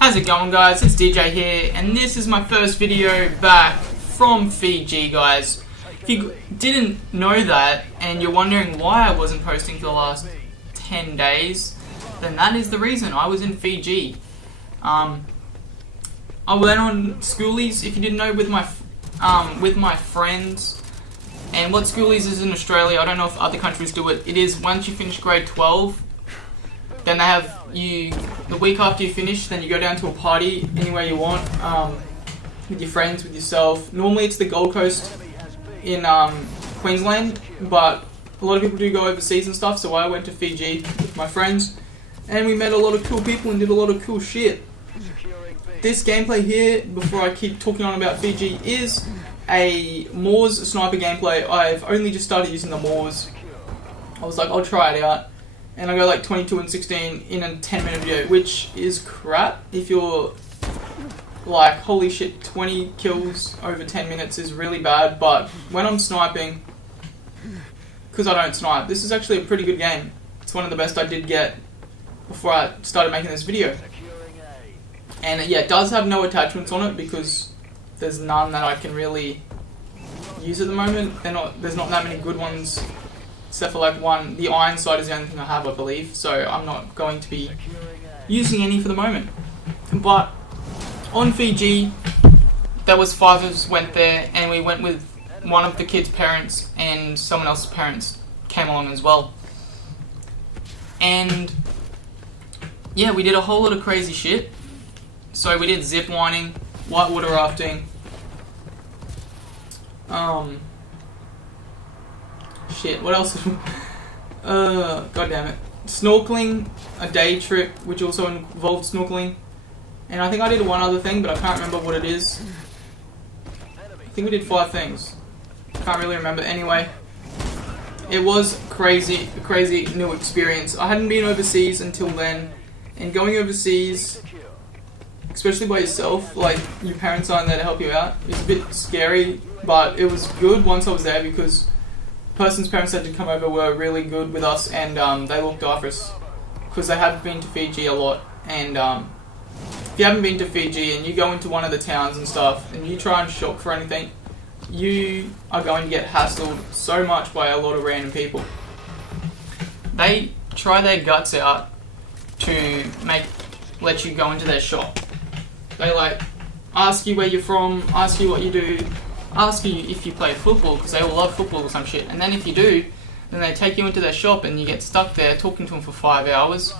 How's it going, guys? It's DJ here, and this is my first video back from Fiji, guys. If you didn't know that, and you're wondering why I wasn't posting for the last 10 days, then that is the reason. I was in Fiji. I went on schoolies, if you didn't know, with my friends. And what schoolies is in Australia, I don't know if other countries do it. It is once you finish grade 12, then they have you, the week after you finish, then you go down to a party anywhere you want, with your friends, with yourself. Normally it's the Gold Coast in Queensland, but a lot of people do go overseas and stuff, so I went to Fiji with my friends, and we met a lot of cool people and did a lot of cool shit. This gameplay here, before I keep talking on about Fiji, is a Moors sniper gameplay. I've only just started using the Moors. I was like, I'll try it out. And I go like 22 and 16 in a 10-minute video, which is crap. If you're like, holy shit, 20 kills over 10 minutes is really bad. But when I'm sniping, because I don't snipe, this is actually a pretty good game. It's one of the best I did get before I started making this video. And yeah, it does have no attachments on it because there's none that I can really use at the moment. There's not that many good ones, except for like one. The iron sight is the only thing I have, I believe. So I'm not going to be using any for the moment. But on Fiji, there was 5 of us went there, and we went with one of the kids' parents, and someone else's parents came along as well. And yeah, we did a whole lot of crazy shit. So we did zip lining, whitewater rafting, shit, what else? God damn it. Snorkeling, a day trip, which also involved snorkeling. And I think I did one other thing, but I can't remember what it is. I think we did 5 things. Can't really remember. Anyway, it was a crazy new experience. I hadn't been overseas until then, and going overseas, especially by yourself, like your parents aren't there to help you out, it's a bit scary, but it was good once I was there because the person's parents that did come over were really good with us, and they looked after us because they have been to Fiji a lot. And if you haven't been to Fiji and you go into one of the towns and stuff and you try and shop for anything, you are going to get hassled so much by a lot of random people. They try their guts out to let you go into their shop. They like ask you where you're from, ask you what you do, ask you if you play football, because they all love football or some shit. And then if you do, then they take you into their shop and you get stuck there talking to them for 5 hours.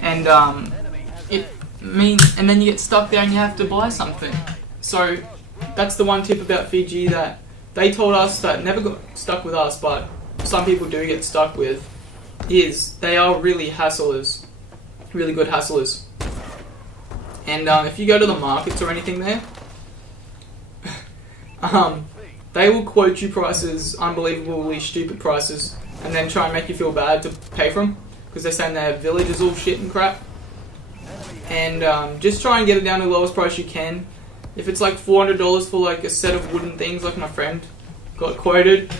And and then you get stuck there and you have to buy something. So that's the one tip about Fiji that they told us that never got stuck with us, but some people do get stuck with, is they are really hasslers, really good hasslers. And if you go to the markets or anything there, they will quote you prices, unbelievably stupid prices, and then try and make you feel bad to pay for them, because they're saying their village is all shit and crap. And just try and get it down to the lowest price you can. If it's like $400 for like a set of wooden things, like my friend got quoted,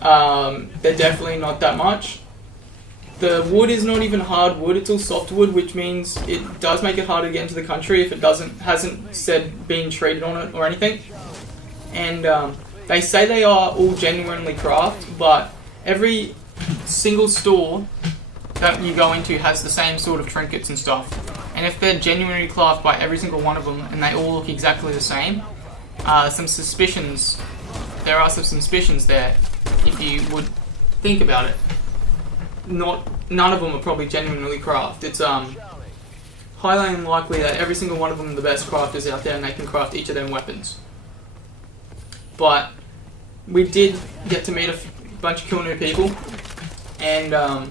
they're definitely not that much. The wood is not even hard wood, it's all soft wood, which means it does make it harder to get into the country if it hasn't said being treated on it or anything. And they say they are all genuinely craft, but every single store that you go into has the same sort of trinkets and stuff. And if they're genuinely crafted by every single one of them and they all look exactly the same, there are some suspicions there, if you would think about it. None of them are probably genuinely craft. It's highly unlikely that every single one of them are the best crafters out there and they can craft each of them weapons. But we did get to meet a bunch of cool new people, and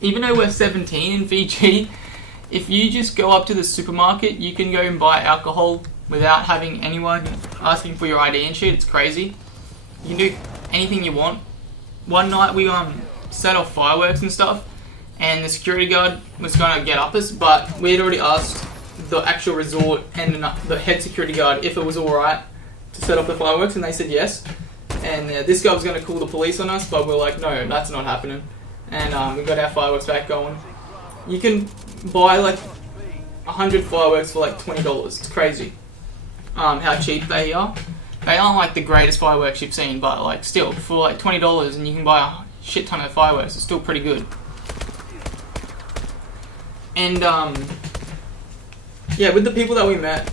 even though we're 17 in Fiji, if you just go up to the supermarket, you can go and buy alcohol without having anyone asking for your ID and shit. It's crazy. You can do anything you want. One night we set off fireworks and stuff, and the security guard was going to get up us, but we had already asked the actual resort and the head security guard if it was alright to set off the fireworks, and they said yes. And this guy was going to call the police on us, but we were like, no, that's not happening. And we got our fireworks back going. You can buy like 100 fireworks for like $20. It's crazy. How cheap they are. They aren't like the greatest fireworks you've seen, but like still for like $20 and you can buy a shit ton of fireworks. It's still pretty good. And yeah, with the people that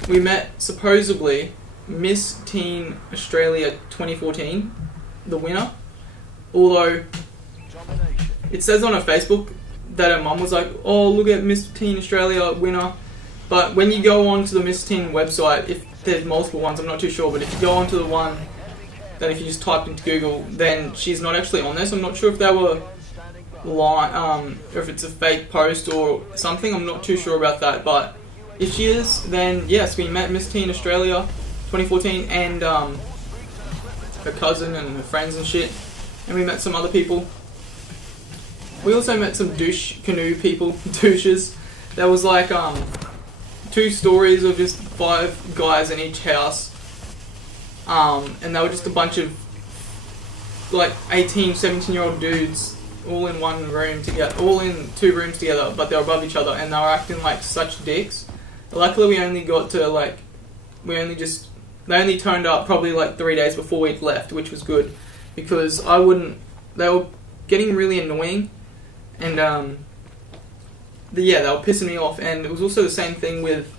we met supposedly Miss Teen Australia 2014, the winner. Although it says on her Facebook that her mum was like, "Oh, look at Miss Teen Australia winner." But when you go on to the Miss Teen website, if there's multiple ones, I'm not too sure, but if you go onto the one that if you just typed into Google, then she's not actually on there. So I'm not sure if they were or if it's a fake post or something. I'm not too sure about that. But if she is, then yes, we met Miss Teen Australia 2014 and her cousin and her friends and shit. And we met some other people. We also met some douche canoe people, douches. There was like 2 stories of just 5 guys in each house. And they were just a bunch of like 18, 17-year-old dudes all in one room together, all in 2 rooms together, but they were above each other and they were acting like such dicks. Luckily we only got to like, they only turned up probably like 3 days before we'd left, which was good because they were getting really annoying and yeah, they were pissing me off. And it was also the same thing with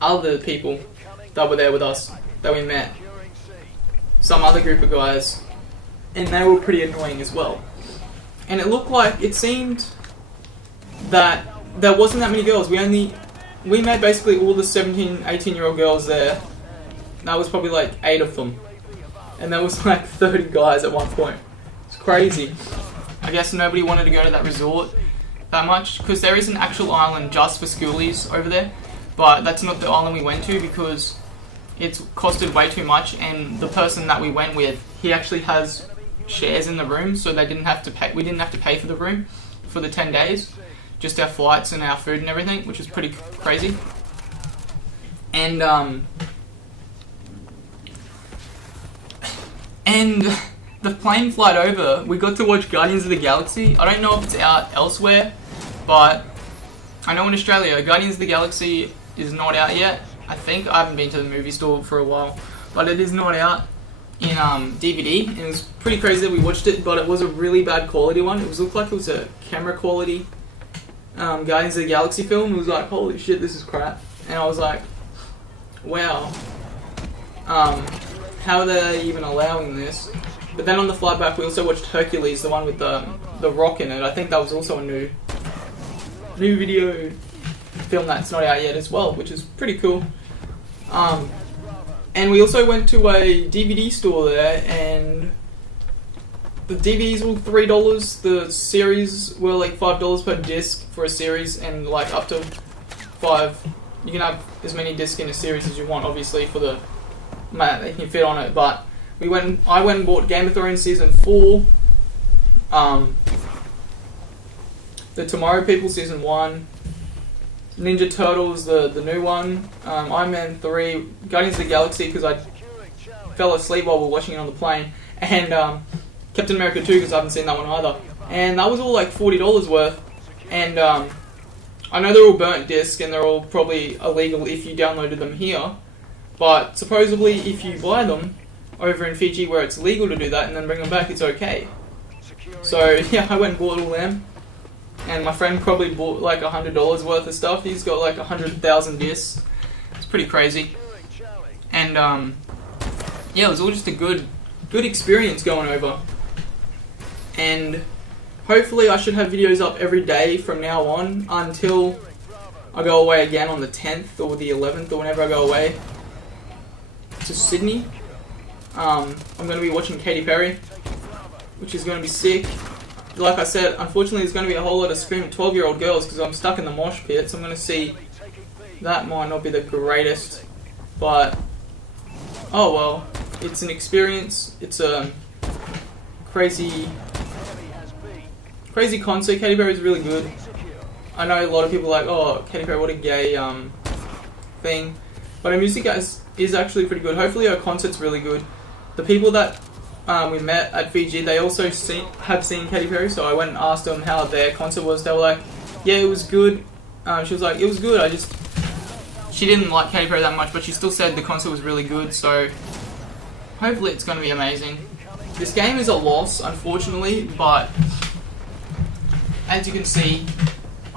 other people that were there with us that we met, some other group of guys, and they were pretty annoying as well. And it seemed that there wasn't that many girls. We met basically all the 17, 18-year-old girls there. That was probably like 8 of them. And there was like 30 guys at one point. It's crazy. I guess nobody wanted to go to that resort that much because there is an actual island just for schoolies over there. But that's not the island we went to because it's costed way too much, and the person that we went with, he actually has shares in the room, so they didn't have to pay. We didn't have to pay for the room for the 10 days, just our flights and our food and everything, which is pretty crazy. And the plane flight over, we got to watch Guardians of the Galaxy. I don't know if it's out elsewhere, but I know in Australia, Guardians of the Galaxy is not out yet. I think I haven't been to the movie store for a while, but it is not out in DVD. And it was pretty crazy that we watched it, but it was a really bad quality one. It looked like it was a camera quality Guardians of the Galaxy film. It was like, holy shit, this is crap. And I was like, wow, how are they even allowing this? But then on the flight back, we also watched Hercules, the one with the rock in it. I think that was also a new video film that's not out yet as well, which is pretty cool. And we also went to a DVD store there, and the DVDs were $3. The series were like $5 per disc for a series, and like up to 5. You can have as many discs in a series as you want, obviously, for the amount that you can fit on it. But I went and bought Game of Thrones Season 4, The Tomorrow People Season 1, Ninja Turtles, the new one, Iron Man 3, Guardians of the Galaxy because I fell asleep while we were watching it on the plane, and Captain America 2 because I haven't seen that one either. And that was all like $40 worth, and I know they're all burnt discs and they're all probably illegal if you downloaded them here, but supposedly if you buy them over in Fiji where it's legal to do that and then bring them back, it's okay. So yeah, I went and bought all them. And my friend probably bought like $100 worth of stuff. He's got like 100,000 discs. It's pretty crazy. And yeah, it was all just a good experience going over. And hopefully I should have videos up every day from now on until I go away again on the 10th or the 11th or whenever I go away to Sydney. I'm going to be watching Katy Perry, which is going to be sick. Like I said, unfortunately there's going to be a whole lot of screaming 12-year-old girls because I'm stuck in the mosh pit, so I'm going to see. That might not be the greatest, but oh well, it's an experience. It's a crazy concert. Katy Perry is really good. I know a lot of people are like, oh, Katy Perry, what a gay thing, but her music is actually pretty good. Hopefully her concert's really good. The people that we met at FIJI, they also have seen Katy Perry, so I went and asked them how their concert was. They were like, yeah, it was good. She was like, it was good. She didn't like Katy Perry that much, but she still said the concert was really good. So hopefully it's going to be amazing. This game is a loss, unfortunately, but as you can see,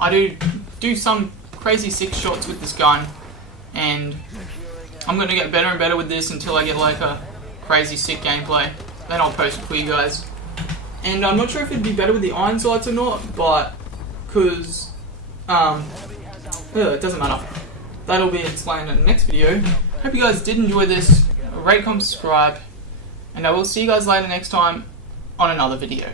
I do some crazy sick shots with this gun, and I'm going to get better and better with this until I get like a crazy sick gameplay. Then I'll post it for you guys. And I'm not sure if it'd be better with the iron sights or not, but because it doesn't matter. That'll be explained in the next video. Hope you guys did enjoy this. Rate, comment, subscribe, and I will see you guys later next time on another video.